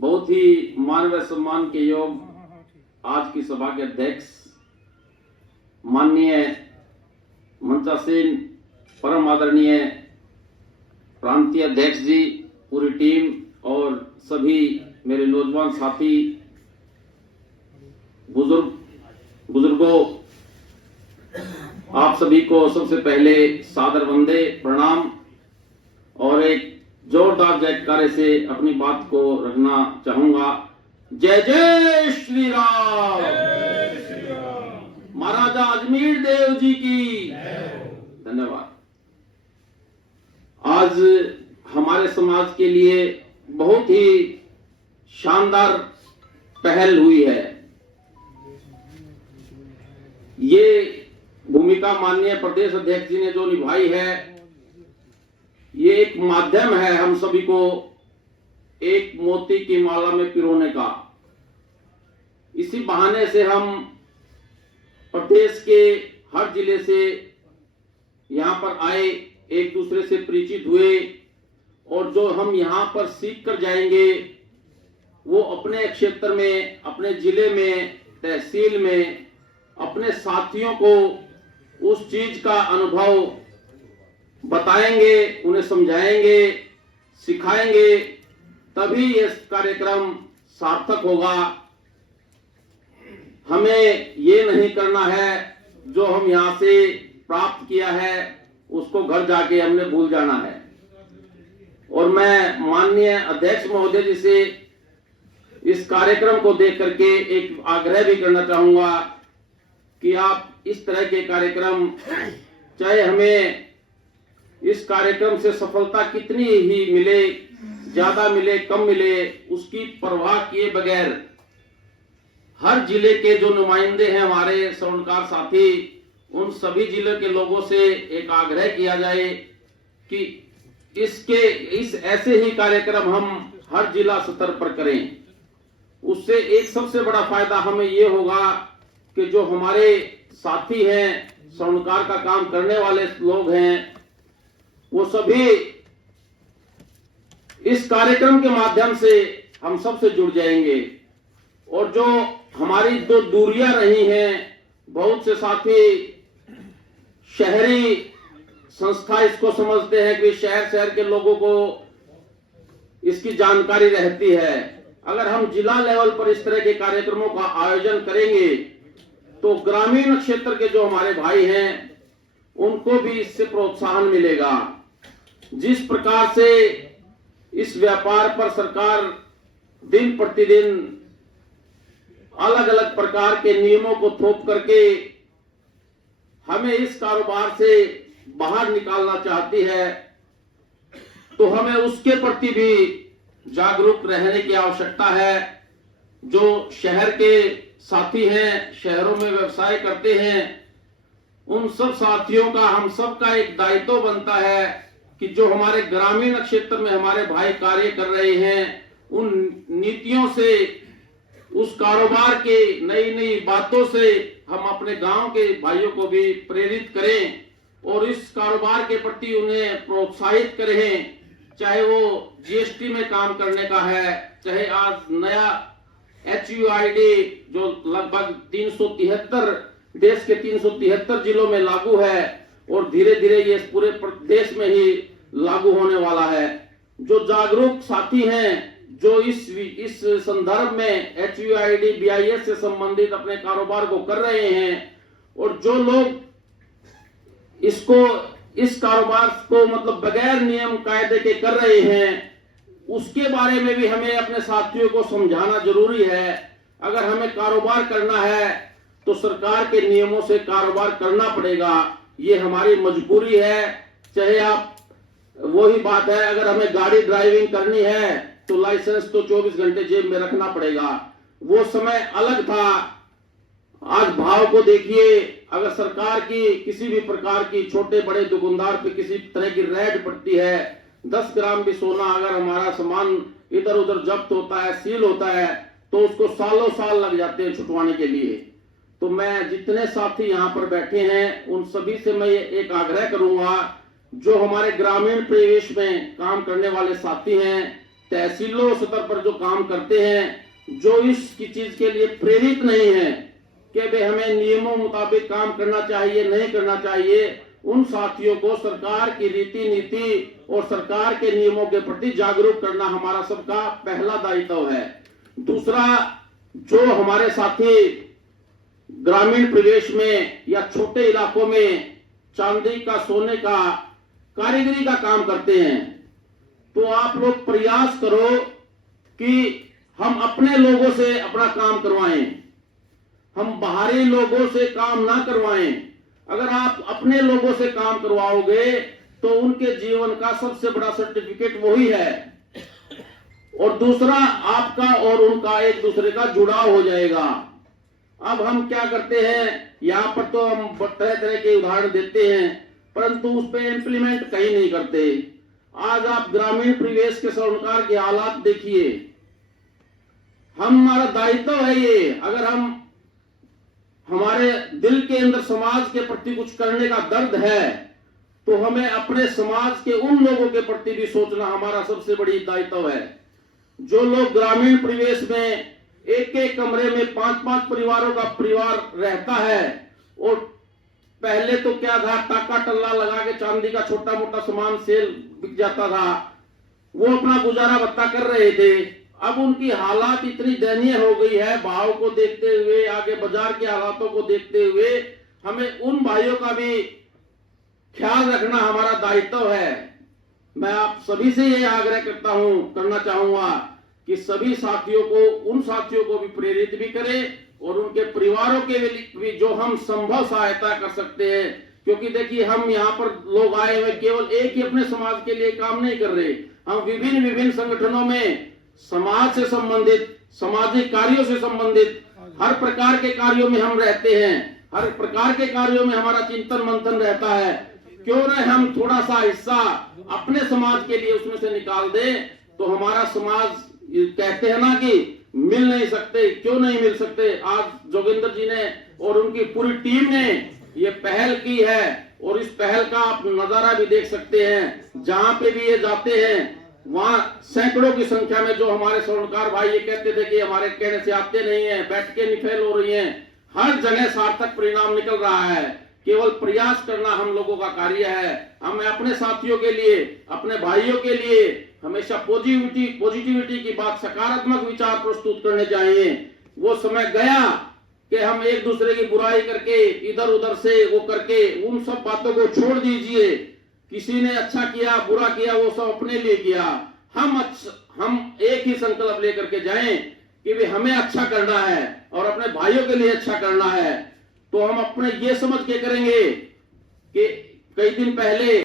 बहुत ही मान व सम्मान के योग आज की सभा के अध्यक्ष माननीय मंचासीन परम आदरणीय प्रांतीय अध्यक्ष जी, पूरी टीम और सभी मेरे नौजवान साथी, बुजुर्गों, आप सभी को सबसे पहले सादर वंदे प्रणाम और एक जोरदार जयकारे से अपनी बात को रखना चाहूंगा। जय जय श्री राम। महाराजा अजमेर देव जी की धन्यवाद। आज हमारे समाज के लिए बहुत ही शानदार पहल हुई है। ये भूमिका माननीय प्रदेश अध्यक्ष जी ने जो निभाई है, ये एक माध्यम है हम सभी को एक मोती की माला में पिरोने का। इसी बहाने से हम प्रदेश के हर जिले से यहाँ पर आए, एक दूसरे से परिचित हुए और जो हम यहाँ पर सीख कर जाएंगे वो अपने क्षेत्र में, अपने जिले में, तहसील में अपने साथियों को उस चीज का अनुभव बताएंगे, उन्हें समझाएंगे, सिखाएंगे, तभी ये कार्यक्रम सार्थक होगा। हमें ये नहीं करना है जो हम यहाँ से प्राप्त किया है उसको घर जाके हमने भूल जाना है। और मैं माननीय अध्यक्ष महोदय जी से इस कार्यक्रम को देख करके एक आग्रह भी करना चाहूंगा कि आप इस तरह के कार्यक्रम, चाहे हमें इस कार्यक्रम से सफलता कितनी ही मिले, ज्यादा मिले, कम मिले, उसकी परवाह किए बगैर हर जिले के जो नुमाइंदे हैं हमारे श्रवणकार साथी, उन सभी जिलों के लोगों से एक आग्रह किया जाए कि इस ऐसे ही कार्यक्रम हम हर जिला स्तर पर करें। उससे एक सबसे बड़ा फायदा हमें ये होगा कि जो हमारे साथी हैं, श्रवणकार का काम करने वाले लोग हैं, वो सभी इस कार्यक्रम के माध्यम से हम सबसे जुड़ जाएंगे। और जो हमारी दो दूरियां रही हैं, बहुत से साथी शहरी संस्था इसको समझते हैं कि शहर के लोगों को इसकी जानकारी रहती है। अगर हम जिला लेवल पर इस तरह के कार्यक्रमों का आयोजन करेंगे तो ग्रामीण क्षेत्र के जो हमारे भाई हैं उनको भी इससे प्रोत्साहन मिलेगा। जिस प्रकार से इस व्यापार पर सरकार दिन प्रतिदिन अलग अलग प्रकार के नियमों को थोप करके हमें इस कारोबार से बाहर निकालना चाहती है, तो हमें उसके प्रति भी जागरूक रहने की आवश्यकता है। जो शहर के साथी हैं, शहरों में व्यवसाय करते हैं, उन सब साथियों का, हम सब का एक दायित्व बनता है कि जो हमारे ग्रामीण क्षेत्र में हमारे भाई कार्य कर रहे हैं, उन नीतियों से, उस कारोबार के नई नई बातों से हम अपने गांव के भाइयों को भी प्रेरित करें और इस कारोबार के प्रति उन्हें प्रोत्साहित करें। चाहे वो जीएसटी में काम करने का है, चाहे आज नया HUID जो लगभग 373 देश के 373 जिलों में लागू है और धीरे धीरे ये पूरे देश में ही लागू होने वाला है। जो जागरूक साथी हैं, जो इस संदर्भ में HUID BIS से संबंधित अपने कारोबार को कर रहे हैं, और जो लोग इस कारोबार को मतलब बगैर नियम कायदे के कर रहे हैं, उसके बारे में भी हमें अपने साथियों को समझाना जरूरी है। अगर हमें कारोबार करना है तो सरकार के नियमों से कारोबार करना पड़ेगा, ये हमारी मजबूरी है। चाहे आप, वही बात है, अगर हमें गाड़ी ड्राइविंग करनी है तो लाइसेंस तो 24 घंटे जेब में रखना पड़ेगा। वो समय अलग था। आज भाव को देखिए, अगर सरकार की किसी भी प्रकार की छोटे बड़े दुकानदार पे किसी तरह की रेड पड़ती है, 10 ग्राम भी सोना अगर हमारा सामान इधर उधर जब्त होता है, सील होता है, तो उसको सालों साल लग जाते हैं छुटवाने के लिए। तो मैं जितने साथी यहाँ पर बैठे हैं उन सभी से मैं एक आग्रह करूंगा, जो हमारे ग्रामीण परिवेश में काम करने वाले साथी हैं, तहसीलों स्तर पर जो काम करते हैं, जो इसकी चीज के लिए प्रेरित नहीं है कि भाई हमें नियमों मुताबिक काम करना चाहिए, नहीं करना चाहिए, उन साथियों को सरकार की रीति नीति और सरकार के नियमों के प्रति जागरूक करना हमारा सबका पहला दायित्व है। दूसरा, जो हमारे साथी ग्रामीण परिवेश में या छोटे इलाकों में चांदी का, सोने का, कारीगरी का काम करते हैं, तो आप लोग प्रयास करो कि हम अपने लोगों से अपना काम करवाएं, हम बाहरी लोगों से काम ना करवाएं। अगर आप अपने लोगों से काम करवाओगे तो उनके जीवन का सबसे बड़ा सर्टिफिकेट वही है। और दूसरा, आपका और उनका एक दूसरे का जुड़ाव हो जाएगा। अब हम क्या करते हैं, यहाँ पर तो हम तरह तरह के उदाहरण देते हैं, परंतु उस पर इम्प्लीमेंट कहीं नहीं करते। आज आप ग्रामीण परिवेश के स्वर्णकार के हालात देखिए। हमारा दायित्व है ये, अगर हम हमारे दिल के अंदर समाज के प्रति कुछ करने का दर्द है, तो हमें अपने समाज के उन लोगों के प्रति भी सोचना हमारा सबसे बड़ी दायित्व है। जो लोग ग्रामीण परिवेश में एक एक कमरे में 5-5 परिवारों का परिवार रहता है, और पहले तो क्या था, टाका टल्ला लगा के चांदी का छोटा मोटा सामान सेल बिक जाता था, वो अपना गुजारा भत्ता कर रहे थे। अब उनकी हालात इतनी दयनीय हो गई है, भाव को देखते हुए, आगे बाजार के हालातों को देखते हुए, हमें उन भाइयों का भी ख्याल रखना हमारा दायित्व है। मैं आप सभी से ये आग्रह करना चाहूंगा कि सभी साथियों को, उन साथियों को भी प्रेरित भी करें और उनके परिवारों के भी जो हम संभव सहायता कर सकते हैं। क्योंकि देखिए, हम यहाँ पर लोग आए हुए केवल एक ही अपने समाज के लिए काम नहीं कर रहे, हम विभिन्न संगठनों में समाज से संबंधित, सामाजिक कार्यों से संबंधित हर प्रकार के कार्यों में हम रहते हैं। हर प्रकार के कार्यों में हमारा चिंतन मंथन रहता है। क्यों न हम थोड़ा सा हिस्सा अपने समाज के लिए उसमें से निकाल दें, तो हमारा समाज, कहते हैं ना कि मिल नहीं सकते, क्यों नहीं मिल सकते। आज जोगिंदर जी ने और उनकी पूरी टीम ने ये पहल की है, और इस पहल का आप नजारा भी देख सकते हैं। जहां पे भी ये जाते हैं, वहां सैकड़ों की संख्या में जो हमारे स्वर्णकार भाई ये कहते थे कि हमारे कहने से आते नहीं है, बैठ के नहीं फैल हो रही है, हर जगह सार्थक परिणाम निकल रहा है। केवल प्रयास करना हम लोगों का कार्य है। हमें अपने साथियों के लिए, अपने भाइयों के लिए हमेशा पॉजिटिविटी की बात, सकारात्मक विचार प्रस्तुत करने चाहिए। वो समय गया कि हम एक दूसरे की बुराई करके, इधर उधर से वो करके, उन सब बातों को छोड़ दीजिए। किसी ने अच्छा किया, बुरा किया, वो सब अपने लिए किया। हम एक ही संकल्प लेकर के जाएं कि भी हमें अच्छा करना है और अपने भाइयों के लिए अच्छा करना है। तो हम अपने ये समझ के करेंगे कि कई दिन पहले